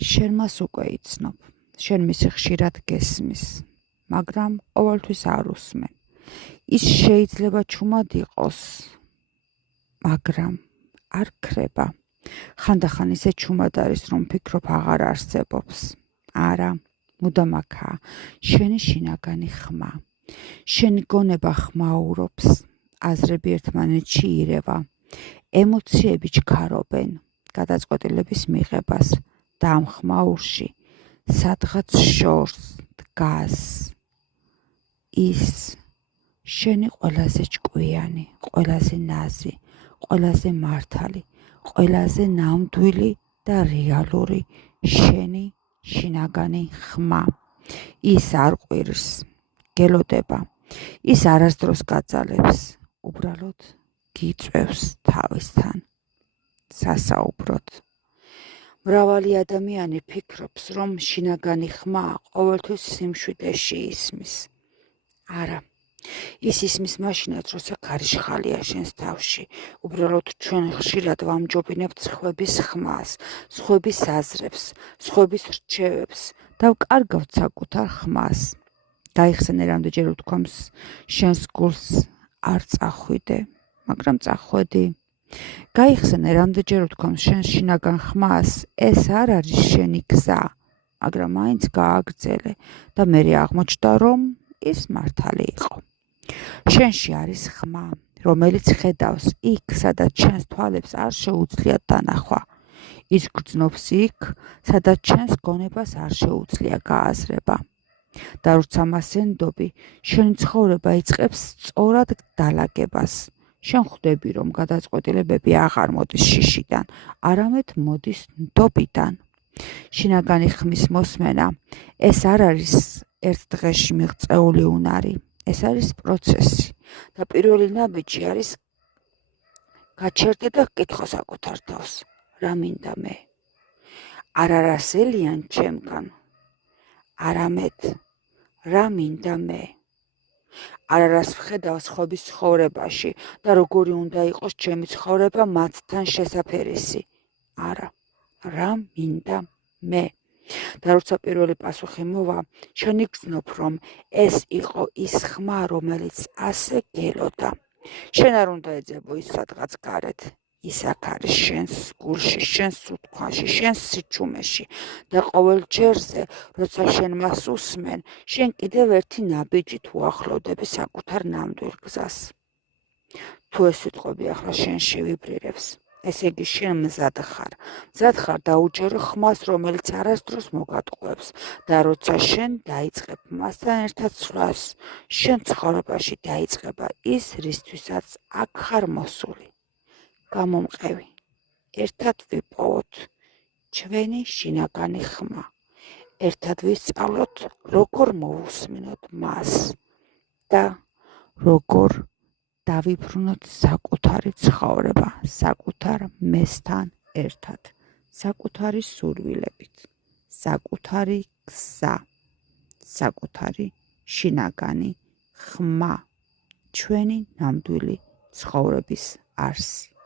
შენ მას უკვე იცნობ, შენ მისი ხშირად გესმის, მაგრამ ყოველთვის არ უსმენ. ის შეიძლება ჩუმად იყოს, მაგრამ არ ქრება. ხანდახან ისე ჩუმად არის, რომ ფიქრობ აღარ არსებობს. არა, მუდამ აქაა შენი შინაგანი ხმა. შენი გონება ხმაურობს, აზრები ერთმანეთში ირევა, ემოციები ჩქარობენ გადაწყვეტილების მიღებას და ამ ხმაურში სადღაც შორს დგას ის შენი ყველაზე ჭკვიანი, ყველაზე ნაზი, ყველაზე მართალი, ყველაზე ნამდვილი და რეალური შენი შინაგანი ხმა. ის არ ყვირს, გელოდება, ის არასდროს გაძალებს, უბრალოდ გიწევს თავისთან სასაუბროდ. მრავალი ადამიანი ფიქრობს, რომ შინაგანი ხმა ყოველთვის სიმშვიდეში ისმის. არა, ის ისმის მაშინაც, როცა ქარიშხალია შენს თავში. უბრალოდ ჩვენ ხშირად ვამჯობინებთ სხვების ხმას, სხვების აზრებს, სხვების რჩევებს და ვკარგავთ საკუთარ ხმას. გაიხსენე რამდენჯერ ვთქვამს შენს გულს არ წახვიდე, მაგრამ წახვედი. გაიხსენე რამდენჯერ ვთქვამს შენს შინაგან ხმას, ეს არ არის შენი გზა, მაგრამ მაინც გააგრძელე და მერე აღმოჩნდა, რომ ის მართალი იყო. შენში არის ხმა, რომელიც ხედავს იქ, სადაც შენს თვალებს არ შეუძლიათ დანახვა. ის გრძნობს იქ, სადაც შენს გონებას არ შეუძლია გააზრება. და როცა მას ენდობი, შენი ცხოვრება იწყებს სწორად დალაგებას. შენ ხვდები, რომ გადაწყვეტილებები აღარ მოდის შიშიდან, არამედ მოდის ნდობიდან. შინაგანი ხმის მოსმენა, ეს არ არის ერთ დღეში მიღწეული უნარი, ეს არის პროცესი და პირველი ნაბიჯი არის გაჩერდე და კითხო საკუთარ თავს, რა მინდა მე? არ არასელიან ჩემგან, არამედ რა მინდა მე? არ არას ვხედავ სხვების ცხოვრებაში და როგორი უნდა იყოს ჩემი ცხოვრება მათთან შესაფერისი. არა, რა მინდა მე? და როცა პირველი პასუხი მოვა, შენ იგრძნობ, რომ ეს იყო ის ხმა, რომელიც ასე გელოდა. შენ არ უნდა ეძებო ის სადღაც გარეთ. ის აქ არის შენს გულში, შენს სუთქვაში, შენს სიჩუმეში და ყოველ ჯერზე, როცა შენ მას უსმენ, შენ კიდევ ერთი ნაბიჯით უახლოვდები საკუთარ ნამდვილ გზას. თუ ეს სიტყვები ახლა შენში ვიბრირებს, ესე იგი შენ მზად ხარ დაუჯერო ხმას, რომელიც არასდროს მოგატყუებს და როცა შენ დაიწყებ მასთან ერთად ცვლას, შენ ცხოვრებაში დაიწყება ის, რისთვისაც აქ ხარ მოსული. გამომყევი, ერთად ვიპოვოთ ჩვენი შინაგანი ხმა. ერთად ვისწავლოთ, როგორ მოვუსმინოთ მას და როგორ დავიბრუნოთ საკუთარი ცხოვრება, საკუთარ მესთან ერთად, საკუთარი სურვილებით, საკუთარი გზა, საკუთარი შინაგანი ხმა, ჩვენი ნამდვილი ცხოვრების არსი.